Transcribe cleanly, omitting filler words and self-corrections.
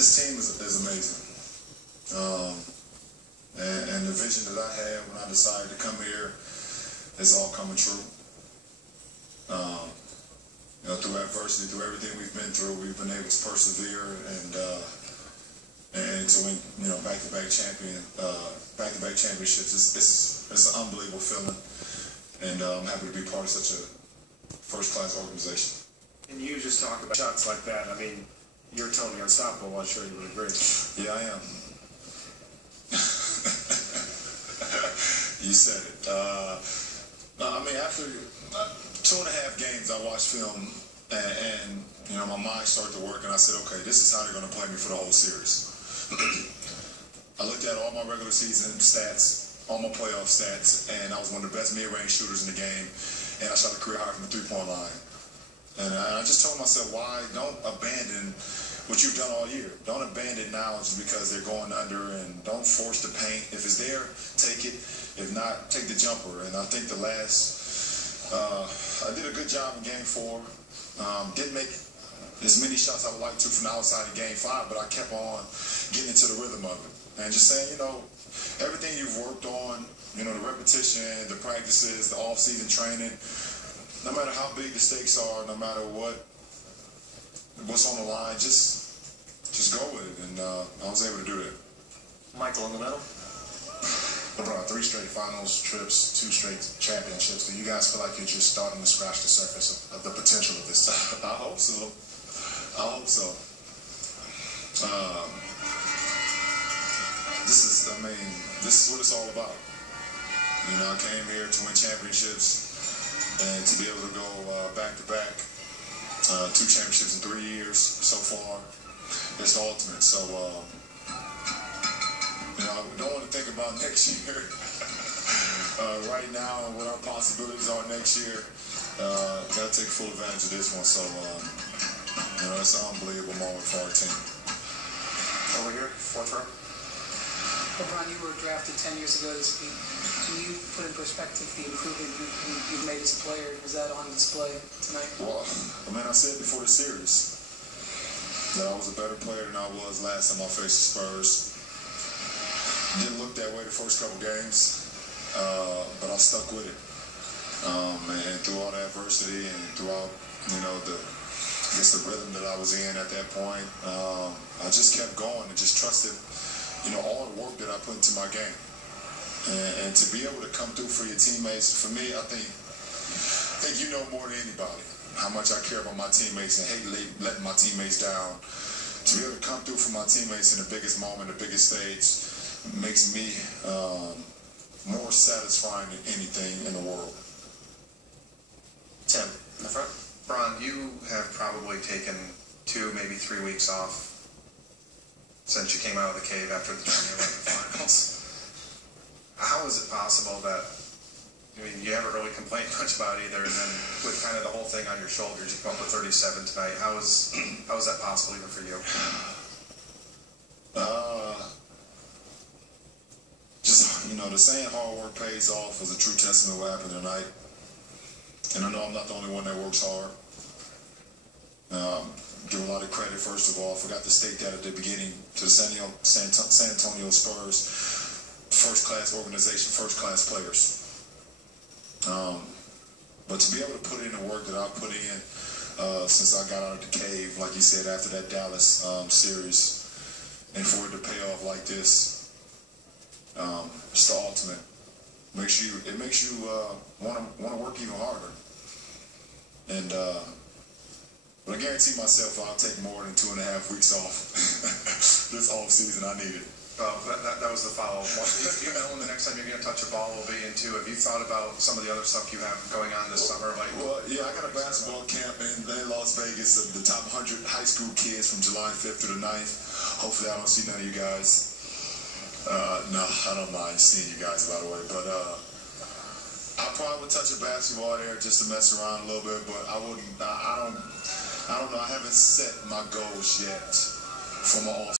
This team is amazing. And the vision that I had when I decided to come here is all coming true. Through adversity, through everything we've been through, we've been able to persevere and to win, back-to-back championships. It's an unbelievable feeling, and I'm happy to be part of such a first-class organization. And you just talk about shots like that. I mean, you're totally unstoppable. I'm sure you would agree. Yeah, I am. You said it. After 2.5 games, I watched film, and my mind started to work, and I said, okay, this is how they're going to play me for the whole series. I looked at all my regular season stats, all my playoff stats, and I was one of the best mid-range shooters in the game, and I shot a career high from the three-point line. And I just told myself, why don't abandon what you've done all year? Don't abandon now just because they're going under, and don't force the paint. If it's there, take it. If not, take the jumper. And I think I did a good job in Game 4. Didn't make as many shots I would like to from the outside in Game 5, but I kept on getting into the rhythm of it. And just saying, everything you've worked on, the repetition, the practices, the off-season training, no matter how big the stakes are, no matter what's on the line, just go with it. And I was able to do that. Michael in the middle. Lebron, 3 straight finals trips, 2 straight championships. Do you guys feel like you're just starting to scratch the surface of the potential of this team? I hope so. This is what it's all about. I came here to win championships and to be able to go back-to-back, 2 championships in 3 years so far. It's the ultimate. So, I don't want to think about next year. Right now, what our possibilities are next year, got to take full advantage of this one. So, it's an unbelievable moment for our team. Over here, 4th row. Lebron, you were drafted 10 years ago this week. Can you put in perspective the improvement you've made as a player? Is that on display tonight? Well, I said before the series that I was a better player than I was last time I faced the Spurs. Didn't look that way the first couple games, but I stuck with it. And through all the adversity and throughout, the rhythm that I was in at that point, I just kept going and just trusted, all the work that I put into my game. And to be able to come through for your teammates, for me, I think more than anybody how much I care about my teammates and hate letting my teammates down. To be able to come through for my teammates in the biggest moment, the biggest stage, makes me more satisfying than anything in the world. Tim, in the front. Bron, you have probably taken 2, maybe 3 weeks off since you came out of the cave after the 2011 finals. How is it possible that, you haven't really complained much about either, and then with kind of the whole thing on your shoulders, you come up with 37 tonight. How is that possible even for you? The saying hard work pays off was a true testament of what happened tonight. And I know I'm not the only one that works hard. Give a lot of credit, first of all. I forgot to state that at the beginning, to the San Antonio Spurs. First-class organization, first-class players. But to be able to put in the work that I put in since I got out of the cave, like you said, after that Dallas series, and for it to pay off like this, it's the ultimate. It makes you want to work even harder. And but I guarantee myself I'll take more than 2.5 weeks off this off season. I need it. That was the follow-up one. Do you know when the next time you're going to touch a ball will be? And 2, have you thought about some of the other stuff you have going on this summer? Well, yeah, I got a basketball camp in Las Vegas of the top 100 high school kids from July 5th through the 9th. Hopefully I don't see none of you guys. No, I don't mind seeing you guys, by the way. But I probably would touch a basketball there just to mess around a little bit. But I wouldn't. I don't know. I haven't set my goals yet for my off.